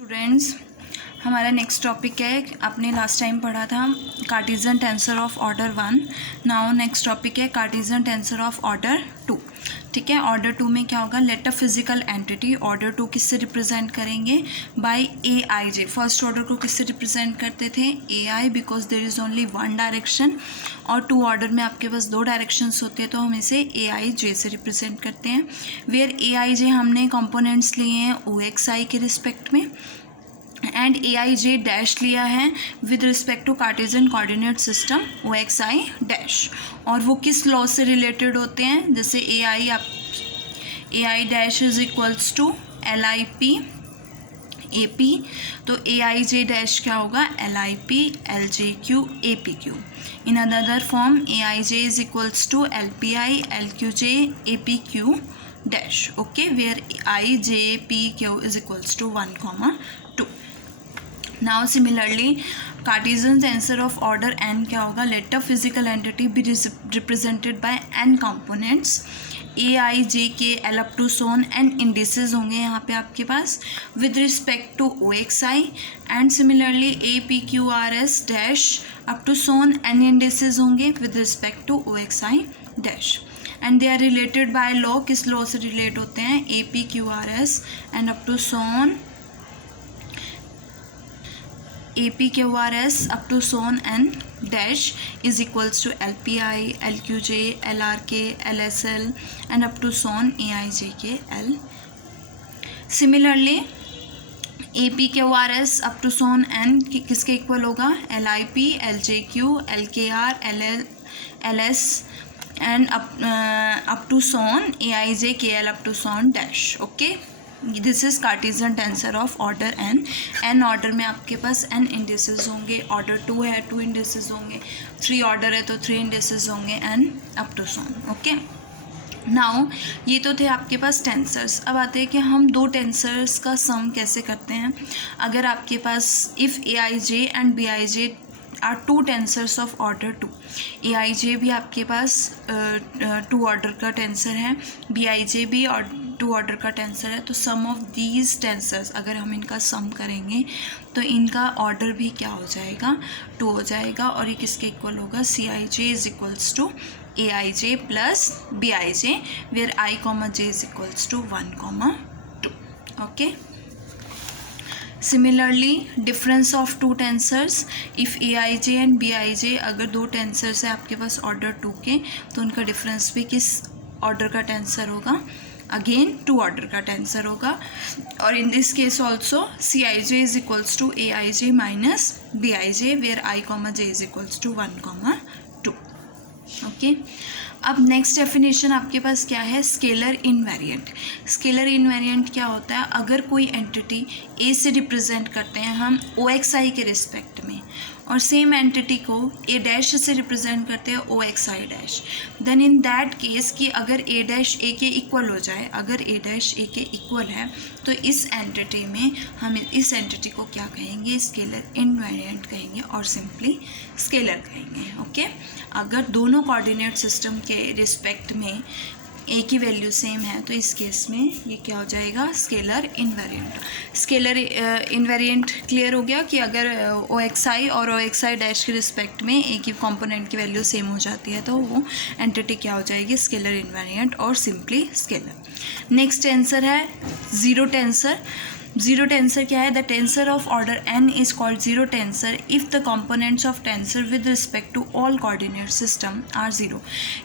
Students, हमारा next topic है, आपने लास्ट टाइम पढ़ा था Cartesian tensor of order 1। Now next topic है कार्टेशियन टेंसर ऑफ ऑर्डर 2। ठीक है, ऑर्डर 2 में क्या होगा, let a physical entity. Order 2 किससे रिप्रेजेंट करेंगे, by A I J. First order को किससे रिप्रेजेंट करते थे, A I, because there is only one direction, और टू ऑर्डर में आपके पास दो डायरेक्शंस होते हैं, तो हम इसे ए आई जे से रिप्रेजेंट करते हैं। वेयर ए आई जे हमने कंपोनेंट्स लिए हैं ओ एक्स आई के रिस्पेक्ट में, and A I J dash लिया है with respect to Cartesian coordinate system O X I dash. और वो किस लॉ से रिलेटेड होते हैं, जैसे A I dash is equals to L I P A P, तो ए आई जे डैश क्या होगा, L I P L J Q A P Q. In other form A I J is equals to L P I L Q J A P Q dash. Okay, where i j p q is equals to 1,2। Now similarly Cartesian tensor of order n क्या होगा, let a physical entity be represented by n components a i j k l up to so on, n indices होंगे यहाँ पे आपके पास with respect to o x i, and similarly a p q r s dash up to so on, n indices होंगे with respect to o x i dash, and they are related by law। किस law से relate होते हैं, a p q r s and up to so on A P Q R S up to so on N dash is equals to L P I L Q J L R K L S L and up to so on A I J K L. Similarly A P Q R S up to so on N किसके equal होगा, L I P L J Q L K R L S and up to so on A I J K L up to son dash. Okay, this is Cartesian tensor of order N. N order में आपके पास N indices होंगे, order 2 है 2 indices होंगे, 3 order है तो 3 indices होंगे, N up to son. Okay, now ये तो थे आपके पास टेंसर्स। अब आते हैं कि हम दो टेंसर्स का सम कैसे करते हैं। अगर आपके पास if A I J and B I J are two tensors of order 2, A I J भी आपके पास 2 ऑर्डर का टेंसर है, बी आई जे भी और 2 ऑर्डर का टेंसर है, तो सम ऑफ दीज टेंसर्स अगर हम इनका सम करेंगे तो इनका ऑर्डर भी क्या हो जाएगा, 2 हो जाएगा, और ये किसके इक्वल होगा, C I J is equals to A I J plus B I J, where I comma J is equals to 1,2। Okay, similarly difference of two tensors, if A I J and B I J, अगर दो tensors है आपके पास order 2 के, तो उनका difference भी किस ऑर्डर का टेंसर होगा, अगेन 2 ऑर्डर का टेंसर होगा। और in this case also C I J is equals to A I J minus B I J, where I comma J is equals to 1,2। Okay, अब next definition आपके पास क्या है, scalar invariant. Scalar invariant क्या होता है, अगर कोई एंटिटी ए से रिप्रेजेंट करते हैं हम ओ एक्स आई के रिस्पेक्ट में, और सेम एंटिटी को ए डैश से रिप्रेजेंट करते हैं O X I dash, then in that case कि अगर ए डैश ए के इक्वल हो जाए, अगर ए डैश ए के इक्वल है, तो इस एंटिटी में हम इस एंटिटी को क्या कहेंगे, स्केलर इनवेरिएंट कहेंगे, और सिंपली स्केलर कहेंगे। ओके, अगर दोनों कोऑर्डिनेट सिस्टम के रिस्पेक्ट में ए की वैल्यू सेम है, तो इस केस में ये क्या हो जाएगा, scalar invariant. Scalar invariant clear हो गया कि अगर ओ एक्स आई और ओ एक्स आई डैश के रिस्पेक्ट में ए की कंपोनेंट की वैल्यू सेम हो जाती है, तो वो एंटिटी क्या हो जाएगी, स्केलर इनवेरिएंट और सिंपली स्केलर। नेक्स्ट टेंसर है ज़ीरो टेंसर। ज़ीरो टेंसर क्या है, the tensor of order N is called zero tensor if the components of tensor with respect to all coordinate system are zero.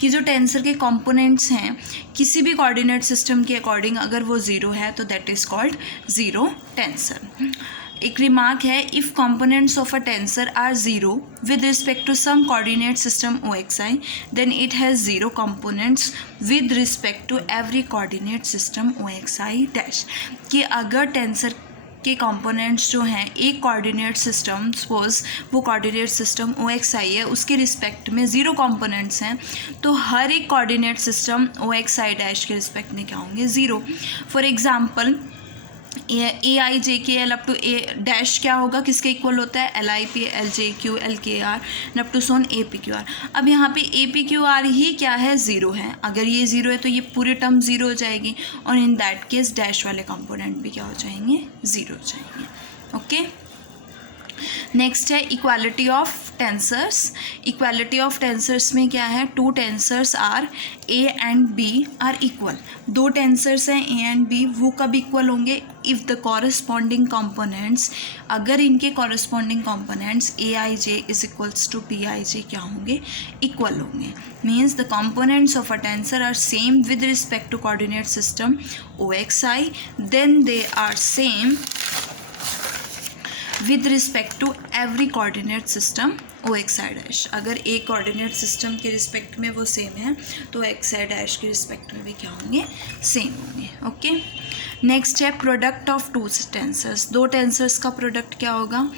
कि जो tensor के components हैं किसी भी coordinate system के अकॉर्डिंग अगर वो ज़ीरो है, तो that is called zero tensor. एक रिमार्क है, if components of a tensor are zero with respect to some coordinate system O X I, then it has zero components with respect to every coordinate system O X I dash. कि अगर tensor के components जो हैं एक coordinate system, suppose वो coordinate system O X I है, उसके respect में ज़ीरो कंपोनेंट्स हैं, तो हर एक coordinate system O X I dash के रिस्पेक्ट में क्या होंगे, zero. For example A I J K L up to A dash क्या होगा, किसके इक्वल होता है, L I P L J Q L K R up to so on A P Q R. अब यहाँ पे ए पी क्यू आर ही क्या है, ज़ीरो है। अगर ये ज़ीरो है तो ये पूरी टर्म ज़ीरो हो जाएगी, और इन दैट केस डैश वाले कंपोनेंट भी क्या हो जाएंगे, ज़ीरो हो जाएंगे। ओके, नेक्स्ट है equality of tensors. Equality of tensors में क्या है, two tensors are A and B are equal. दो टेंसर्स हैं ए एंड बी, वो कब इक्वल होंगे, इफ़ द कॉरस्पॉन्डिंग कंपोनेंट्स, अगर इनके corresponding components A I J is equals to B I J क्या होंगे, इक्वल होंगे। Means the components of a tensor are same with respect to coordinate system O X I, then they are same with respect to every coordinate system O X I dash. अगर एक coordinate system के respect में वो same है तो X I dash के respect में भी क्या होंगे, सेम होंगे। ओके, नेक्स्ट है प्रोडक्ट ऑफ टू टेंसर्स। दो टेंसर्स का प्रोडक्ट क्या होगा,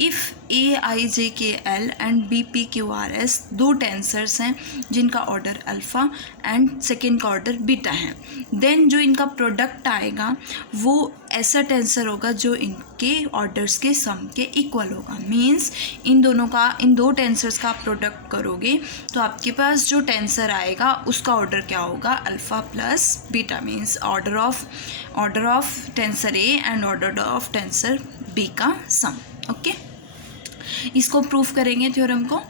if A I J K L and B P Q R S, दो टेंसर्स हैं जिनका ऑर्डर अल्फ़ा एंड सेकेंड का ऑर्डर बीटा है, देन जो इनका प्रोडक्ट आएगा वो ऐसा टेंसर होगा जो इनके ऑर्डर्स के सम के इक्वल होगा। मीन्स इन दो टेंसर्स का आप प्रोडक्ट करोगे तो आपके पास जो टेंसर आएगा उसका ऑर्डर क्या होगा, alpha plus beta. Means order of tensor A and order of tensor B का सम। ओके, इसको प्रूफ करेंगे थ्योरम को।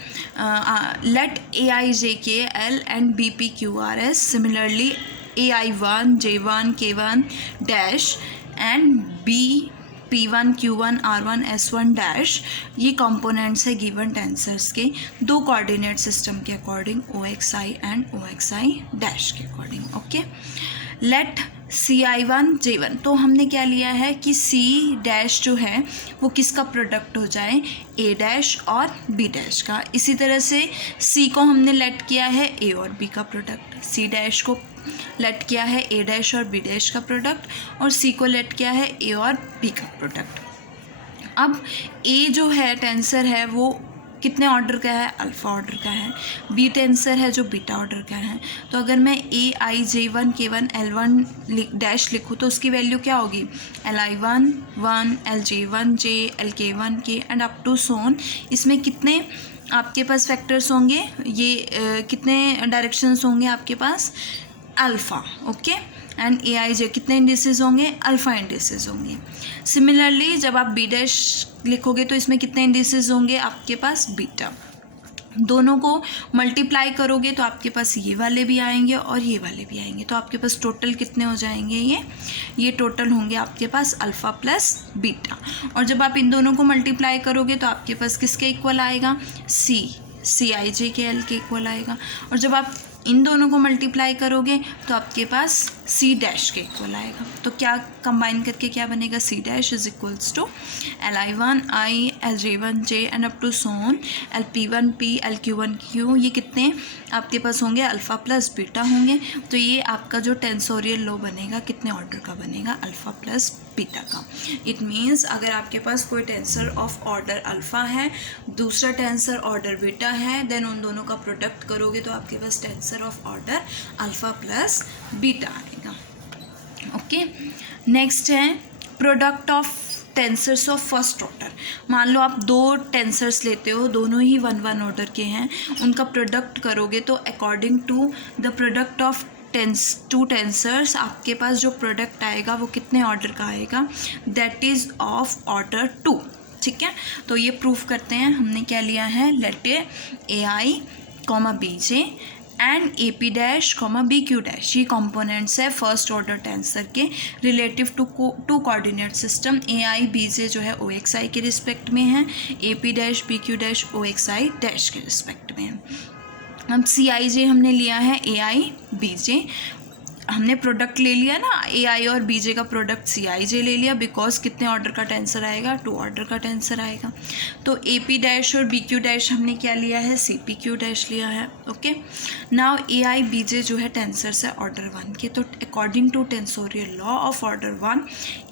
Let A I J K L and B P Q R S similarly A I one J one K one dash and B P1 Q1 R1 S1 dash, ये components है given tensors के दो coordinate system के according OXI and OXI dash के according. Okay, late CI1 J1, तो हमने क्या लिया है कि C डैश जो है वो किसका प्रोडक्ट हो जाए, A डैश और B डैश का। इसी तरह से C को हमने लेट किया है A और B का प्रोडक्ट, C डैश को लेट किया है ए डैश और बी डैश का प्रोडक्ट, और सी को लेट किया है ए और बी का प्रोडक्ट। अब ए जो है टेंसर है वो कितने ऑर्डर का है, अल्फ़ा ऑर्डर का है। बी टेंसर है जो बीटा ऑर्डर का है। तो अगर मैं ए I J one K one L one dash लिखूँ तो उसकी वैल्यू क्या होगी, L I one one L J one J L के वन के एंड अप टू सोन। इसमें कितने आपके पास फैक्टर्स होंगे, ये कितने डायरेक्शंस होंगे आपके पास, alpha. Okay, and A I जे कितने इंडिसेस होंगे, अल्फ़ा इंडिसेस होंगे। सिमिलरली जब आप बी डैश लिखोगे तो इसमें कितने इंडिसेस होंगे आपके पास, बीटा। दोनों को मल्टीप्लाई करोगे तो आपके पास ये वाले भी आएंगे और ये वाले भी आएंगे, तो आपके पास टोटल कितने हो जाएंगे, ये टोटल होंगे आपके पास अल्फ़ा प्लस बीटा। और जब आप इन दोनों को मल्टीप्लाई करोगे तो आपके पास किसके इक्वल आएगा, सी आई जे के एल के इक्वल आएगा। और जब आप इन दोनों को मल्टीप्लाई करोगे तो आपके पास सी डैश के इक्वल आएगा। तो क्या कंबाइन करके क्या बनेगा, C dash is equals to L I one I L J one J and up to son L P one P L Q one Q. ये कितने आपके पास होंगे, अल्फ़ा प्लस बीटा होंगे। तो ये आपका जो टेंसोरियल लॉ बनेगा कितने ऑर्डर का बनेगा, अल्फ़ा प्लस बीटा का। इट मीन्स अगर आपके पास कोई टेंसर ऑफ ऑर्डर अल्फ़ा है, दूसरा टेंसर ऑर्डर बीटा है, देन उन दोनों का प्रोडक्ट करोगे तो आपके पास tensor of order alpha plus beta आएगा। ओके, नेक्स्ट है product of tensors of first order. मान लो आप दो टेंसर्स लेते हो, दोनों ही वन वन ऑर्डर के हैं, उनका प्रोडक्ट करोगे तो according to the product of two tensors आपके पास जो प्रोडक्ट आएगा वो कितने ऑर्डर का आएगा, दैट इज़ ऑफ ऑर्डर 2। ठीक है, तो ये प्रूफ करते हैं। हमने क्या लिया है, let A I comma B J and A P dash comma B Q dash, ये कंपोनेंट्स है फर्स्ट ऑर्डर टेंसर के relative to coordinate system. A I B J जो है ओ एक्स आई के रिस्पेक्ट में है, A P dash B Q dash O X I dash के respect में है। अब सी आई जे हमने लिया है ए आई बी जे, हमने प्रोडक्ट ले लिया ना, ए आई और बी जे का प्रोडक्ट सी आई जे ले लिया, बिकॉज कितने ऑर्डर का टेंसर आएगा, 2 ऑर्डर का टेंसर आएगा। तो ए पी डैश और बी क्यू डैश हमने क्या लिया है, सी पी क्यू डैश लिया है। Okay, now A I B J जो है टेंसर्स है ऑर्डर 1 के, तो according to tensorial law of order 1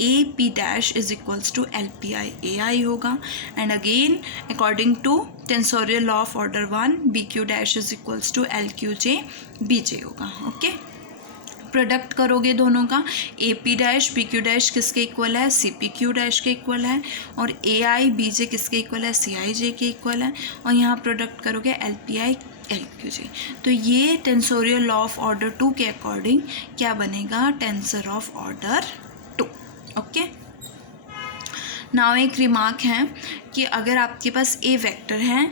A P dash is equals to L P I A I होगा, and again according to tensorial law of order 1 B Q dash is equals to L Q J B J होगा। Okay, product करोगे दोनों का, A P dash B Q dash किसके equal है, सी P Q dash के equal है, और ए I B जे किसके इक्वल है, सी आई जे के इक्वल है, और यहाँ प्रोडक्ट करोगे L P I L Q J. तो ये टेंसोरियल लॉ ऑफ ऑर्डर 2 के अकॉर्डिंग क्या बनेगा, tensor of order 2। Okay, now एक रिमार्क है कि अगर आपके पास ए वेक्टर है,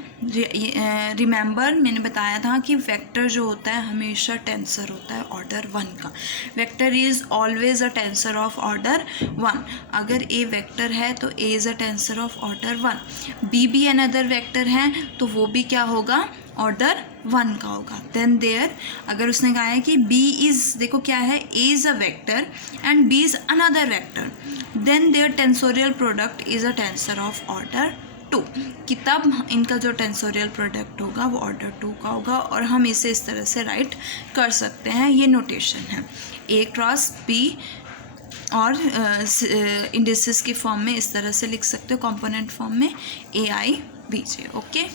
रिमेंबर मैंने बताया था कि वेक्टर जो होता है हमेशा टेंसर होता है ऑर्डर 1 का। Vector is always a tensor of order 1। अगर ए वेक्टर है तो A is a tensor of order 1। B भी अनदर वेक्टर है तो वो भी क्या होगा, ऑर्डर 1 का होगा। देन देयर अगर उसने कहा है कि बी इज़, देखो क्या है, A is a vector and B is another vector, then their tensorial product is a tensor of order 2, कि तब इनका जो टेंसोरियल प्रोडक्ट होगा वो ऑर्डर 2 का होगा। और हम इसे इस तरह से राइट कर सकते हैं, ये नोटेशन है ए क्रॉस बी, और इंडिसेस की फॉर्म में इस तरह से लिख सकते हो, कंपोनेंट फॉर्म में A I B J. Okay,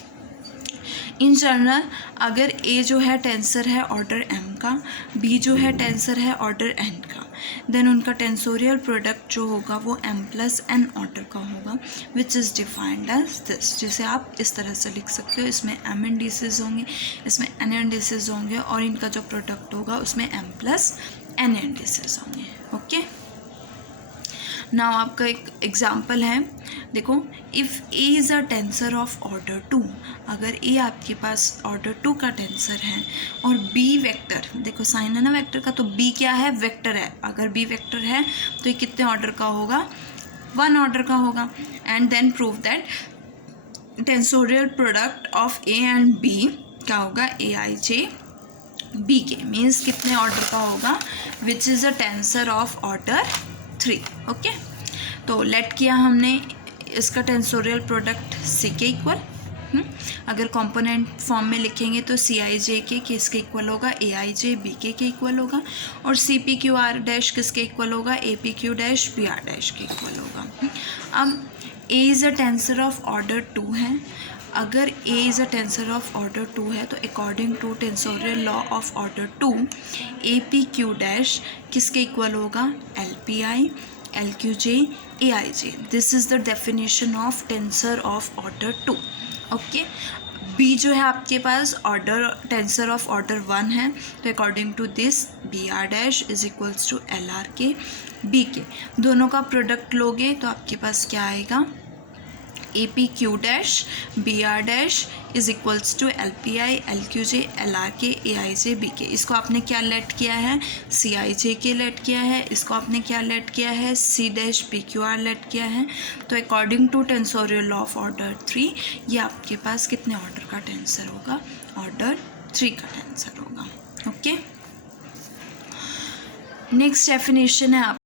in general अगर ए जो है टेंसर है ऑर्डर एम का, बी जो है टेंसर है ऑर्डर एन का, देन उनका टेंसोरियल प्रोडक्ट जो होगा वो एम प्लस एन ऑर्डर का होगा, which is defined as this. जैसे आप इस तरह से लिख सकते हो, इसमें एम इंडिसेस होंगे, इसमें एन इंडिसेस होंगे, और इनका जो प्रोडक्ट होगा उसमें एम प्लस एन इंडिसेस होंगे। ओके, नाउ आपका एक एग्जाम्पल है, देखो, if A is a tensor of order 2, अगर ए आपके पास ऑर्डर 2 का टेंसर है और बी वेक्टर, देखो साइन है ना वेक्टर का, तो बी क्या है, वेक्टर है। अगर बी वेक्टर है तो ये कितने ऑर्डर का होगा, 1 ऑर्डर का होगा। And then prove that tensorial product of A and B क्या होगा, A I J B K, means कितने ऑर्डर का होगा, which is a tensor of order 3। Okay, तो लेट किया हमने, इसका टेंसोरियल प्रोडक्ट सी के इक्वल, अगर कंपोनेंट फॉर्म में लिखेंगे तो सी आई जे के किसके इक्वल होगा, ए आई जे बी के इक्वल होगा, और C P Q R dash किसके इक्वल होगा, A P Q dash B R dash के इक्वल होगा। अब A is a tensor of order 2 है, अगर A is a tensor of order 2 है तो according to tensorial law of order 2, A P Q dash किसके equal होगा, L P I L Q J A I J. This is the definition of tensor of order 2। Okay, B जो है आपके पास order tensor of order 1 है, तो according to this B R dash is equals to L R K B K, दोनों का product लोगे तो आपके पास क्या आएगा, A P Q dash B R dash is equals to L P I L Q J L R K A I J B के। इसको आपने क्या लेट किया है, सी आई जे के लेट किया है, इसको आपने क्या लेट किया है, C dash P Q R let किया है। तो according to tensorial law of order 3 ये आपके पास कितने ऑर्डर का टेंसर होगा, ऑर्डर 3 का टेंसर होगा। ओके, नेक्स्ट डेफिनेशन है आप